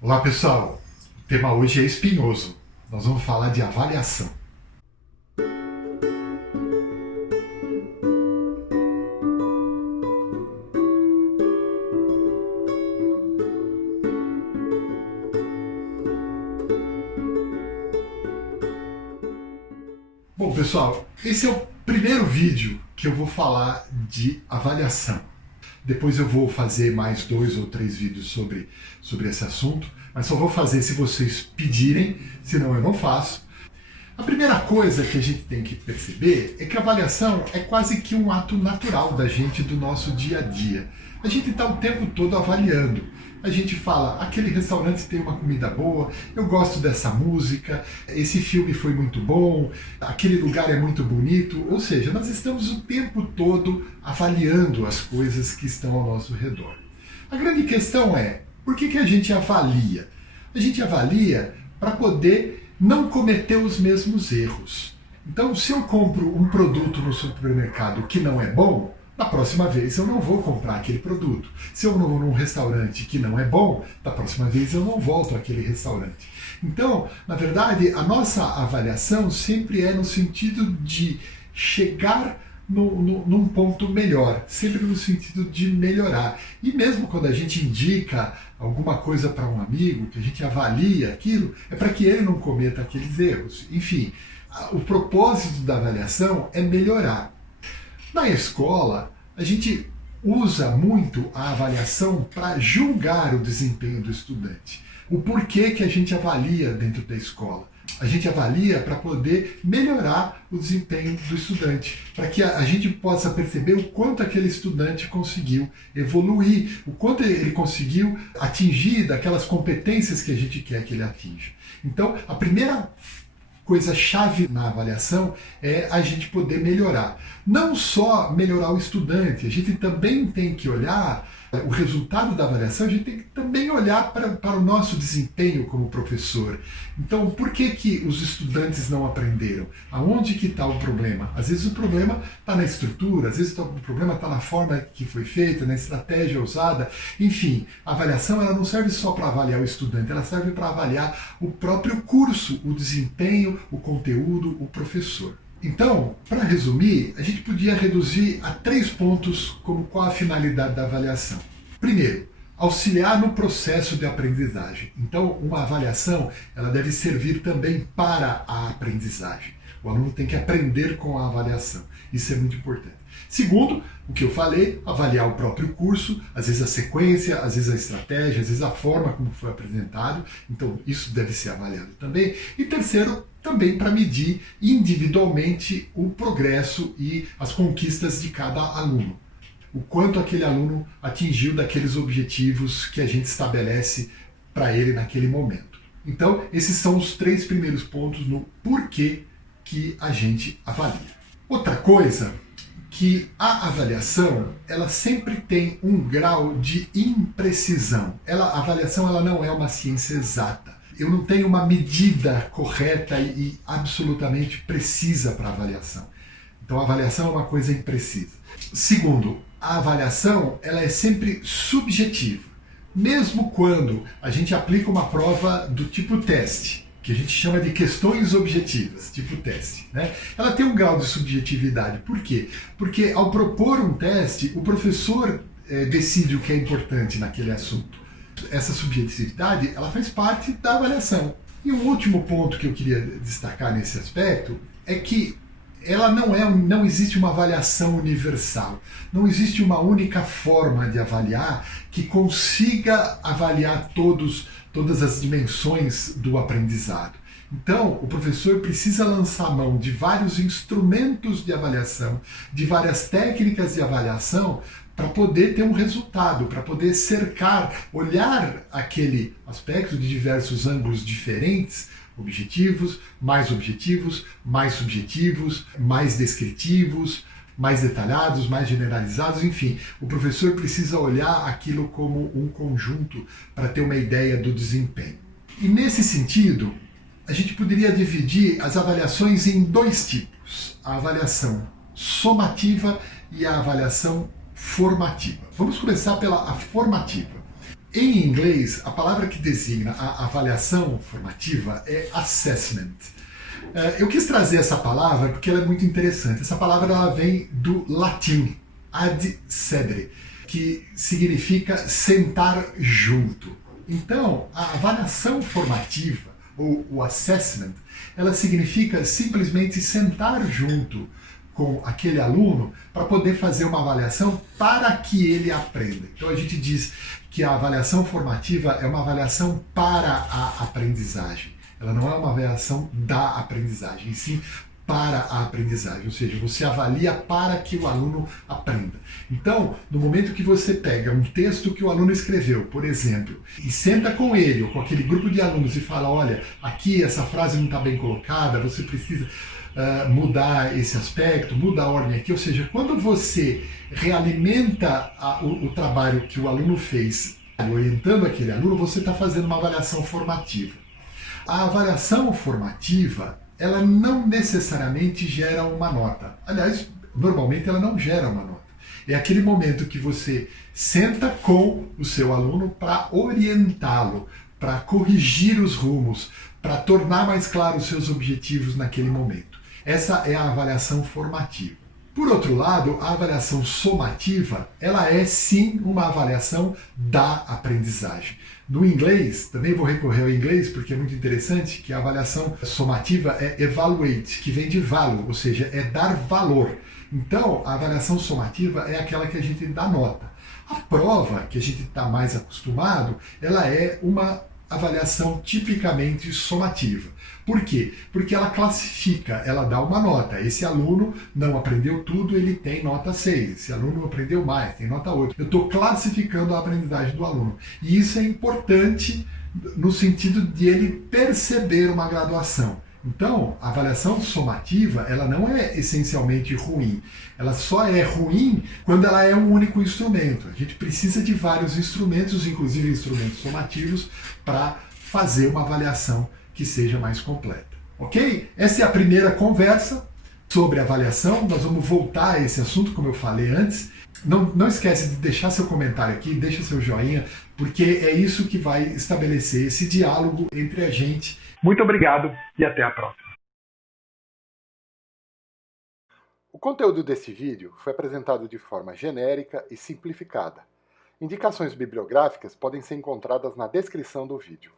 Olá pessoal, o tema hoje é espinhoso. Nós vamos falar de avaliação. Bom pessoal, esse é o primeiro vídeo que eu vou falar de avaliação. Depois eu vou fazer mais 2 ou 3 vídeos sobre esse assunto, mas só vou fazer se vocês pedirem, senão eu não faço. A primeira coisa que a gente tem que perceber é que a avaliação é quase que um ato natural da gente, do nosso dia a dia. A gente está o tempo todo avaliando. A gente fala, aquele restaurante tem uma comida boa, eu gosto dessa música, esse filme foi muito bom, aquele lugar é muito bonito. Ou seja, nós estamos o tempo todo avaliando as coisas que estão ao nosso redor. A grande questão é, por que a gente avalia? A gente avalia para poder não cometer os mesmos erros. Então, se eu compro um produto no supermercado que não é bom, da próxima vez eu não vou comprar aquele produto. Se eu vou num restaurante que não é bom, da próxima vez eu não volto àquele restaurante. Então, na verdade, a nossa avaliação sempre é no sentido de chegar num ponto melhor, sempre no sentido de melhorar. E mesmo quando a gente indica alguma coisa para um amigo, que a gente avalia aquilo, é para que ele não cometa aqueles erros. Enfim, o propósito da avaliação é melhorar. Na escola, a gente usa muito a avaliação para julgar o desempenho do estudante. O porquê que a gente avalia dentro da escola? A gente avalia para poder melhorar o desempenho do estudante, para que a gente possa perceber o quanto aquele estudante conseguiu evoluir, o quanto ele conseguiu atingir daquelas competências que a gente quer que ele atinja. Então, a primeira coisa chave na avaliação é a gente poder melhorar. Não só melhorar o estudante, a gente também tem que olhar o resultado da avaliação, a gente tem que também olhar para o nosso desempenho como professor. Então, por que os estudantes não aprenderam? Aonde que está o problema? Às vezes o problema está na estrutura, às vezes o problema está na forma que foi feita, na estratégia usada. Enfim, a avaliação ela não serve só para avaliar o estudante, ela serve para avaliar o próprio curso, o desempenho, o conteúdo, o professor. Então, para resumir, a gente podia reduzir a 3 pontos como qual a finalidade da avaliação. Primeiro, auxiliar no processo de aprendizagem. Então, uma avaliação ela deve servir também para a aprendizagem. O aluno tem que aprender com a avaliação. Isso é muito importante. Segundo, o que eu falei, avaliar o próprio curso, às vezes a sequência, às vezes a estratégia, às vezes a forma como foi apresentado. Então, isso deve ser avaliado também. E terceiro, também para medir individualmente o progresso e as conquistas de cada aluno. O quanto aquele aluno atingiu daqueles objetivos que a gente estabelece para ele naquele momento. Então, esses são os 3 primeiros pontos no porquê que a gente avalia. Outra coisa, que a avaliação ela sempre tem um grau de imprecisão. A avaliação ela não é uma ciência exata. Eu não tenho uma medida correta e absolutamente precisa para a avaliação. Então a avaliação é uma coisa imprecisa. Segundo, a avaliação ela é sempre subjetiva. Mesmo quando a gente aplica uma prova do tipo teste, que a gente chama de questões objetivas, tipo teste, né? Ela tem um grau de subjetividade. Por quê? Porque ao propor um teste, o professor decide o que é importante naquele assunto. Essa subjetividade ela faz parte da avaliação. E um último ponto que eu queria destacar nesse aspecto é que ela não existe uma avaliação universal. Não existe uma única forma de avaliar que consiga avaliar todas as dimensões do aprendizado. Então, o professor precisa lançar mão de vários instrumentos de avaliação, de várias técnicas de avaliação, para poder ter um resultado, para poder olhar aquele aspecto de diversos ângulos diferentes, objetivos, mais subjetivos, mais descritivos, mais detalhados, mais generalizados, enfim. O professor precisa olhar aquilo como um conjunto para ter uma ideia do desempenho. E nesse sentido, a gente poderia dividir as avaliações em 2 tipos. A avaliação somativa e a avaliação formativa. Vamos começar pela formativa. Em inglês, a palavra que designa a avaliação formativa é assessment. Eu quis trazer essa palavra porque ela é muito interessante. Essa palavra ela vem do latim, ad sedere, que significa sentar junto. Então, a avaliação formativa, ou o assessment, ela significa simplesmente sentar junto com aquele aluno para poder fazer uma avaliação para que ele aprenda. Então a gente diz que a avaliação formativa é uma avaliação para a aprendizagem. Ela não é uma avaliação da aprendizagem, e sim para a aprendizagem, ou seja, você avalia para que o aluno aprenda. Então, no momento que você pega um texto que o aluno escreveu, por exemplo, e senta com ele ou com aquele grupo de alunos e fala, olha, aqui essa frase não está bem colocada, você precisa mudar esse aspecto, muda a ordem aqui, ou seja, quando você realimenta o trabalho que o aluno fez, orientando aquele aluno, você está fazendo uma avaliação formativa. A avaliação formativa, ela não necessariamente gera uma nota. Aliás, normalmente ela não gera uma nota. É aquele momento que você senta com o seu aluno para orientá-lo, para corrigir os rumos, para tornar mais claros os seus objetivos naquele momento. Essa é a avaliação formativa. Por outro lado, a avaliação somativa, ela é sim uma avaliação da aprendizagem. No inglês, também vou recorrer ao inglês porque é muito interessante, que a avaliação somativa é evaluate, que vem de value, ou seja, é dar valor. Então, a avaliação somativa é aquela que a gente dá nota. A prova, que a gente está mais acostumado, ela é uma avaliação tipicamente somativa. Por quê? Porque ela classifica, ela dá uma nota. Esse aluno não aprendeu tudo, ele tem nota 6. Esse aluno aprendeu mais, tem nota 8. Eu estou classificando a aprendizagem do aluno. E isso é importante no sentido de ele perceber uma graduação. Então, a avaliação somativa, ela não é essencialmente ruim. Ela só é ruim quando ela é um único instrumento. A gente precisa de vários instrumentos, inclusive instrumentos somativos, para fazer uma avaliação que seja mais completa. Ok? Essa é a primeira conversa sobre avaliação. Nós vamos voltar a esse assunto, como eu falei antes. Não esquece de deixar seu comentário aqui, deixa seu joinha, porque é isso que vai estabelecer esse diálogo entre a gente. Muito obrigado e até a próxima. O conteúdo desse vídeo foi apresentado de forma genérica e simplificada. Indicações bibliográficas podem ser encontradas na descrição do vídeo.